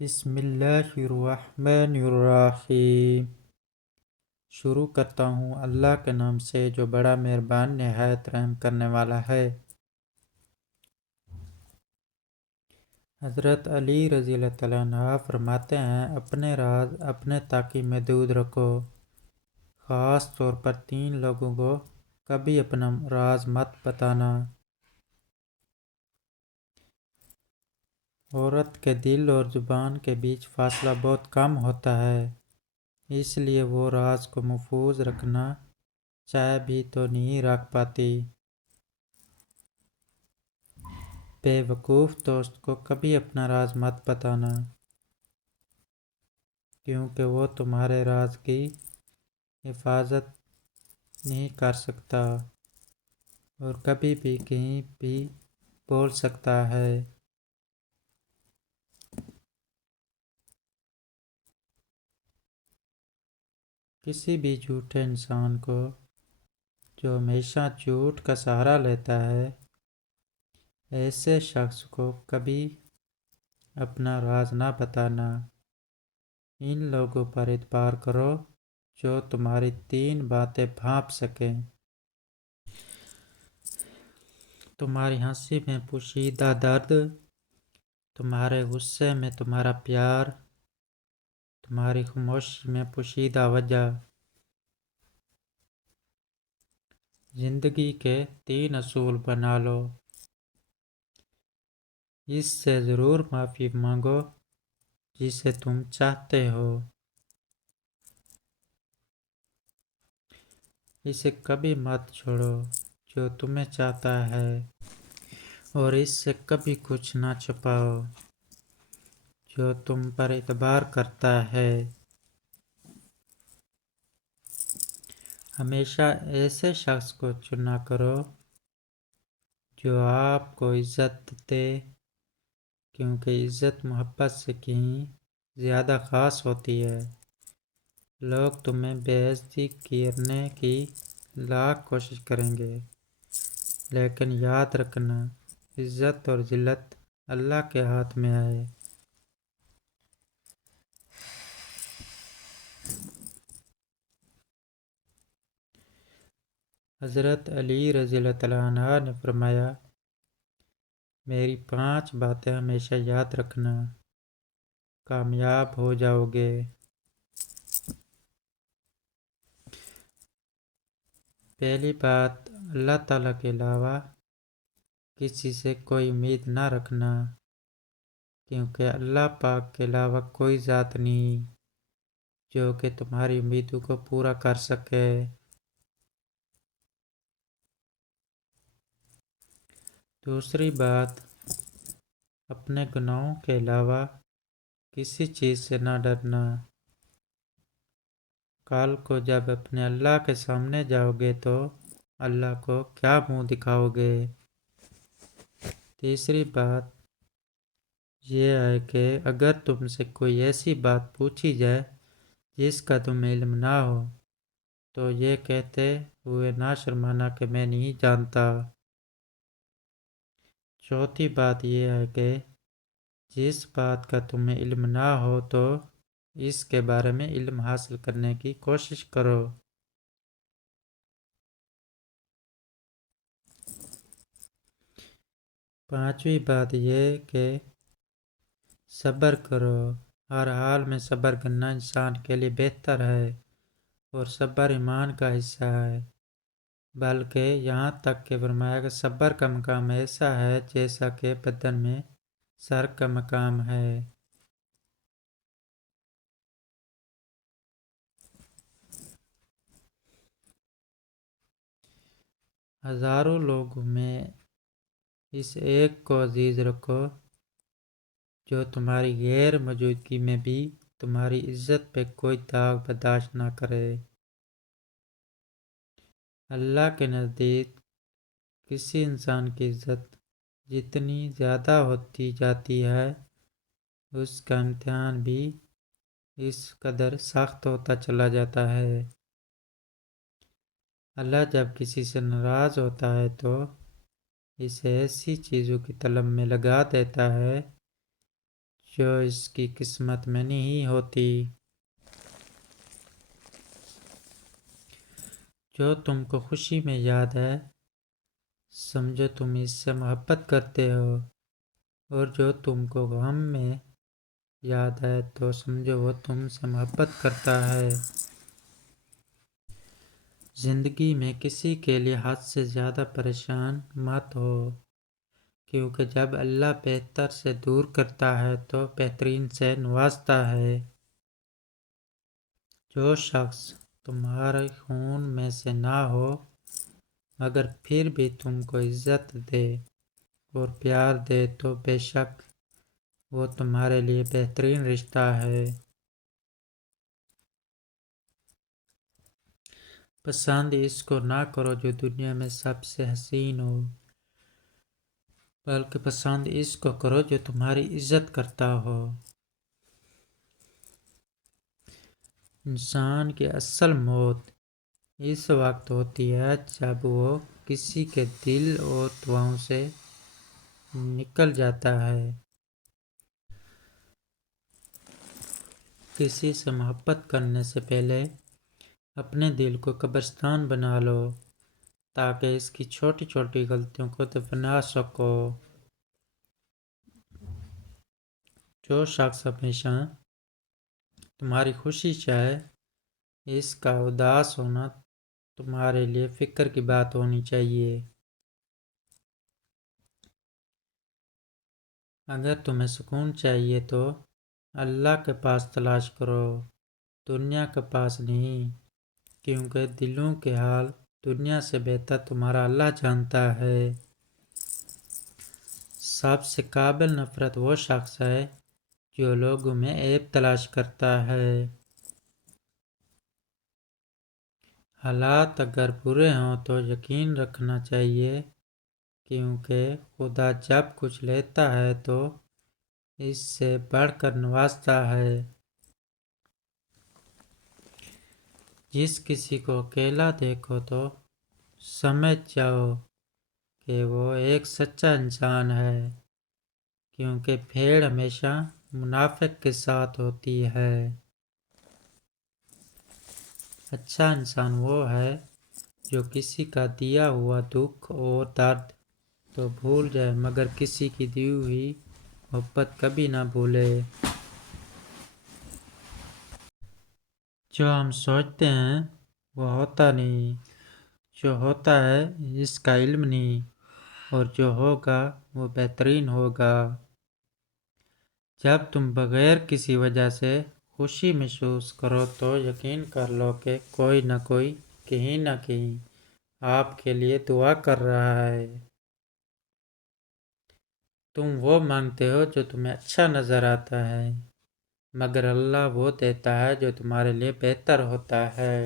بسم اللہ الرحمن الرحیم۔ شروع کرتا ہوں اللہ کے نام سے جو بڑا مہربان نہایت رحم کرنے والا ہے۔ حضرت علی رضی اللہ تعالیٰ عنہ فرماتے ہیں، اپنے راز اپنے تک ہی محدود رکھو، خاص طور پر 3 لوگوں کو کبھی اپنا راز مت بتانا۔ عورت کے دل اور زبان کے بیچ فاصلہ بہت کم ہوتا ہے، اس لیے وہ راز کو محفوظ رکھنا چاہے بھی تو نہیں رکھ پاتی۔ بے وقوف دوست کو کبھی اپنا راز مت بتانا، کیونکہ وہ تمہارے راز کی حفاظت نہیں کر سکتا اور کبھی بھی کہیں بھی بول سکتا ہے۔ کسی بھی جھوٹے انسان کو جو ہمیشہ جھوٹ کا سہارا لیتا ہے، ایسے شخص کو کبھی اپنا راز نہ بتانا۔ ان لوگوں پر اعتبار کرو جو تمہاری 3 باتیں بھانپ سکیں: تمہاری ہنسی میں پوشیدہ درد، تمہارے غصے میں تمہارا پیار، تمہاری خاموشی میں پوشیدہ وجہ۔ زندگی کے 3 اصول بنا لو۔ اس سے ضرور معافی مانگو جسے تم چاہتے ہو، اسے کبھی مت چھوڑو جو تمہیں چاہتا ہے، اور اس سے کبھی کچھ نہ چھپاؤ جو تم پر اعتبار کرتا ہے۔ ہمیشہ ایسے شخص کو چنا کرو جو آپ کو عزت دے، کیونکہ عزت محبت سے کہیں زیادہ خاص ہوتی ہے۔ لوگ تمہیں بے عزتی کرنے کی لاکھ کوشش کریں گے، لیکن یاد رکھنا عزت اور ذلت اللہ کے ہاتھ میں ہے۔ حضرت علی رضی اللہ تعالیٰ عنہ نے فرمایا، میری 5 باتیں ہمیشہ یاد رکھنا، کامیاب ہو جاؤ گے۔ پہلی بات، اللہ تعالیٰ کے علاوہ کسی سے کوئی امید نہ رکھنا، کیونکہ اللہ پاک کے علاوہ کوئی ذات نہیں جو کہ تمہاری امیدوں کو پورا کر سکے۔ دوسری بات، اپنے گناہوں کے علاوہ کسی چیز سے نہ ڈرنا۔ کل کو جب اپنے اللہ کے سامنے جاؤ گے تو اللہ کو کیا منہ دکھاؤ گے؟ تیسری بات یہ ہے کہ اگر تم سے کوئی ایسی بات پوچھی جائے جس کا تمہیں علم نہ ہو تو یہ کہتے ہوئے نہ شرمانا کہ میں نہیں جانتا۔ چوتھی بات یہ ہے کہ جس بات کا تمہیں علم نہ ہو تو اس کے بارے میں علم حاصل کرنے کی کوشش کرو۔ پانچویں بات یہ کہ صبر کرو، ہر حال میں صبر کرنا انسان کے لیے بہتر ہے، اور صبر ایمان کا حصہ ہے، بلکہ یہاں تک کہ فرمایا کہ صبر کا مقام ایسا ہے جیسا کہ بدن میں سر کا مقام ہے۔ ہزاروں لوگوں میں اس ایک کو عزیز رکھو جو تمہاری غیر موجودگی میں بھی تمہاری عزت پہ کوئی داغ برداشت نہ کرے۔ اللہ کے نزدیک کسی انسان کی عزت جتنی زیادہ ہوتی جاتی ہے، اس کا امتحان بھی اس قدر سخت ہوتا چلا جاتا ہے۔ اللہ جب کسی سے ناراض ہوتا ہے تو اسے ایسی چیزوں کی طلب میں لگا دیتا ہے جو اس کی قسمت میں نہیں ہوتی۔ جو تم کو خوشی میں یاد ہے سمجھو تم اس سے محبت کرتے ہو، اور جو تم کو غم میں یاد ہے تو سمجھو وہ تم سے محبت کرتا ہے۔ زندگی میں کسی کے لیے حد سے زیادہ پریشان مت ہو، کیونکہ جب اللہ بہتر سے دور کرتا ہے تو بہترین سے نوازتا ہے۔ جو شخص تمہارے خون میں سے نہ ہو مگر پھر بھی تم کو عزت دے اور پیار دے تو بے شک وہ تمہارے لیے بہترین رشتہ ہے۔ پسند اس کو نہ کرو جو دنیا میں سب سے حسین ہو، بلکہ پسند اس کو کرو جو تمہاری عزت کرتا ہو۔ انسان کی اصل موت اس وقت ہوتی ہے جب وہ کسی کے دل اور دعاؤں سے نکل جاتا ہے۔ کسی سے محبت کرنے سے پہلے اپنے دل کو قبرستان بنا لو تاکہ اس کی چھوٹی چھوٹی غلطیوں کو دفنا سکو۔ جو شخص ہمیشہ تمہاری خوشی چاہے اس کا اداس ہونا تمہارے لیے فکر کی بات ہونی چاہیے۔ اگر تمہیں سکون چاہیے تو اللہ کے پاس تلاش کرو، دنیا کے پاس نہیں، کیونکہ دلوں کے حال دنیا سے بہتر تمہارا اللہ جانتا ہے۔ سب سے قابل نفرت وہ شخص ہے جو لوگوں میں عیب تلاش کرتا ہے۔ حالات اگر برے ہوں تو یقین رکھنا چاہیے، کیونکہ خدا جب کچھ لیتا ہے تو اس سے بڑھ کر نوازتا ہے۔ جس کسی کو اکیلا دیکھو تو سمجھ جاؤ کہ وہ ایک سچا انسان ہے، کیونکہ بھیڑ ہمیشہ منافق کے ساتھ ہوتی ہے۔ اچھا انسان وہ ہے جو کسی کا دیا ہوا دکھ اور درد تو بھول جائے مگر کسی کی دی ہوئی محبت کبھی نہ بھولے۔ جو ہم سوچتے ہیں وہ ہوتا نہیں، جو ہوتا ہے اس کا علم نہیں، اور جو ہوگا وہ بہترین ہوگا۔ جب تم بغیر کسی وجہ سے خوشی محسوس کرو تو یقین کر لو کہ کوئی نہ کوئی کہیں نہ کہیں آپ کے لیے دعا کر رہا ہے۔ تم وہ مانگتے ہو جو تمہیں اچھا نظر آتا ہے، مگر اللہ وہ دیتا ہے جو تمہارے لیے بہتر ہوتا ہے۔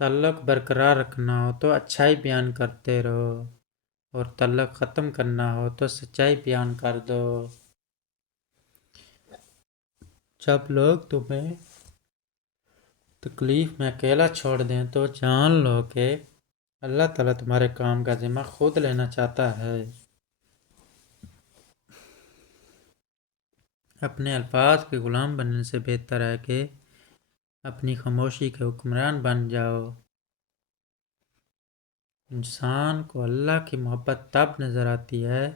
تعلق برقرار رکھنا ہو تو اچھائی بیان کرتے رہو، اور تعلق ختم کرنا ہو تو سچائی بیان کر دو۔ جب لوگ تمہیں تکلیف میں اکیلا چھوڑ دیں تو جان لو کہ اللہ تعالیٰ تمہارے کام کا ذمہ خود لینا چاہتا ہے۔ اپنے الفاظ کے غلام بننے سے بہتر ہے کہ اپنی خاموشی کے حکمران بن جاؤ۔ انسان کو اللہ کی محبت تب نظر آتی ہے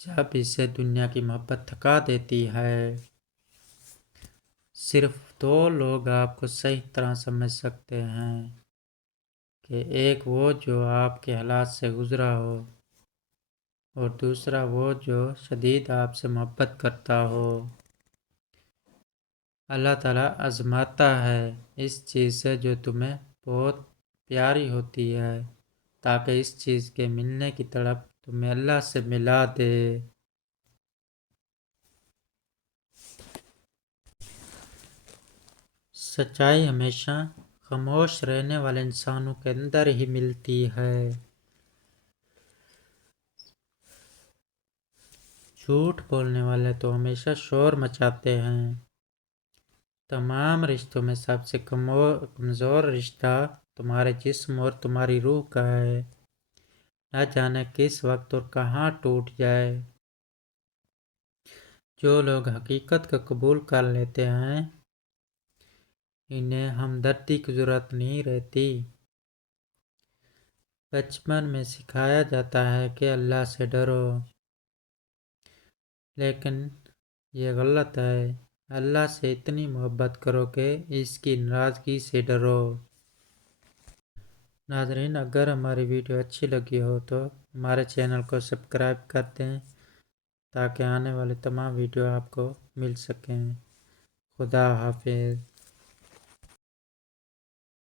جب اسے دنیا کی محبت تھکا دیتی ہے۔ صرف دو لوگ آپ کو صحیح طرح سمجھ سکتے ہیں، کہ ایک وہ جو آپ کے حالات سے گزرا ہو، اور دوسرا وہ جو شدید آپ سے محبت کرتا ہو۔ اللہ تعالیٰ آزماتا ہے اس چیز سے جو تمہیں بہت پیاری ہوتی ہے، تاکہ اس چیز کے ملنے کی تڑپ تمہیں اللہ سے ملا دے۔ سچائی ہمیشہ خاموش رہنے والے انسانوں کے اندر ہی ملتی ہے۔ جھوٹ بولنے والے تو ہمیشہ شور مچاتے ہیں۔ تمام رشتوں میں سب سے کمزور رشتہ تمہارے جسم اور تمہاری روح کا ہے۔ نہ جانے کس وقت اور کہاں ٹوٹ جائے۔ جو لوگ حقیقت کو قبول کر لیتے ہیں انہیں ہمدردی کی ضرورت نہیں رہتی۔ بچپن میں سکھایا جاتا ہے کہ اللہ سے ڈرو، لیکن یہ غلط ہے۔ اللہ سے اتنی محبت کرو کہ اس کی ناراضگی سے ڈرو۔ ناظرین، اگر ہماری ویڈیو اچھی لگی ہو تو ہمارے چینل کو سبسکرائب کر دیں تاکہ آنے والے تمام ویڈیو آپ کو مل سکیں۔ خدا حافظ۔